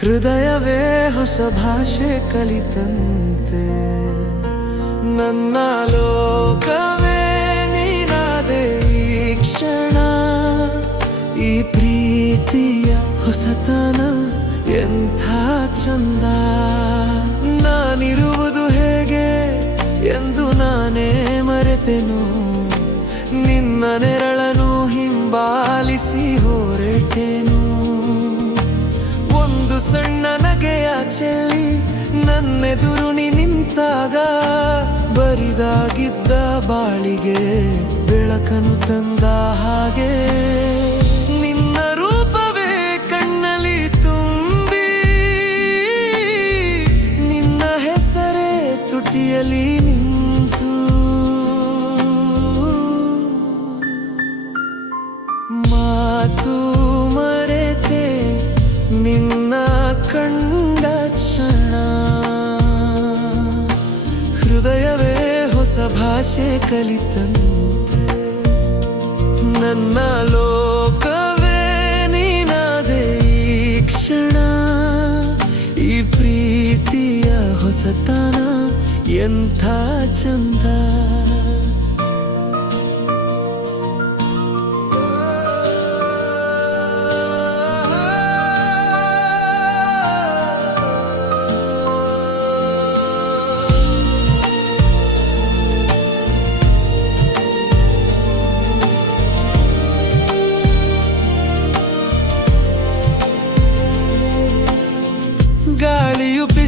ಹೃದಯವೇ ಹೊಸ ಭಾಷೆ ಕಲಿತಂತೆ. ನನ್ನ ಲೋಕವೇ ನೀನಾದೆ ಈ ಕ್ಷಣ. ಈ ಪ್ರೀತಿಯ ಹೊಸತನ ಎಂಥ ಚಂದ. ನಾನಿರುವುದು ಹೇಗೆ ಎಂದು ನಾನೇ ಮರೆತೆನು. ನಿನ್ನ ನೆರಳನು ಹಿಂಬಾಲಿಸಿ ಹೊರಟೆನು. ಚೆಲ್ಲಿ ನನ್ನೆದುರು ನೀ ನಿಂತಾಗ ಬರಿದಾಗಿದ್ದ ಬಾಳಿಗೆ ಬೆಳಕನು ತಂದ ಹಾಗೆ ಹೃದಯವೇ ಹೊಸ ಭಾಷೆ ಕಲಿತಂತೆ ನನ್ನ ಲೋಕವೇ ನೀನಾದೆ ಈ ಕ್ಷಣ. ಈ ಪ್ರೀತಿಯ ಹೊಸತನ ಎಂಥ ಚಂದ.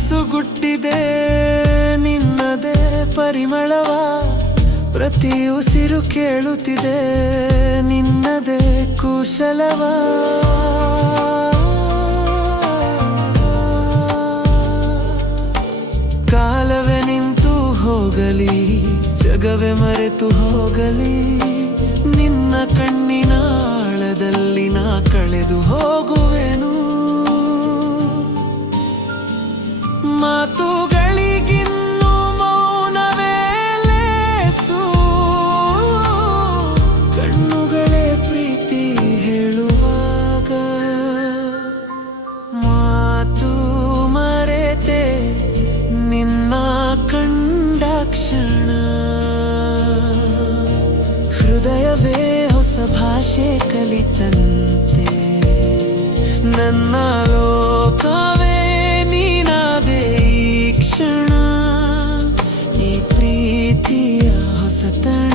ಗಾಳಿಯು ಪಿಸುಗುಟ್ಟಿದೆ ನಿನ್ನದೇ ಪರಿಮಳವ, ಪ್ರತಿ ಉಸಿರು ಕೇಳುತ್ತಿದೆ ನಿನ್ನದೇ ಕುಶಲವ. ಕಾಲವೇ ನಿಂತು ಹೋಗಲಿ, ಜಗವೆ ಮರೆತು ಹೋಗಲಿ, ನಿನ್ನ ಕಣ್ಣಿನ ಆಳದಲ್ಲಿ ನಾ ಕಳೆದು ಹೋಗುವೆನು. ಭಾಷೆ ಕಲಿತಂತೆ. ನನ್ನ ಲೋಕವೇ ನೀನಾದೆ ಈ ಕ್ಷಣ ಈ ಪ್ರೀತಿಯ ಹೊಸತನ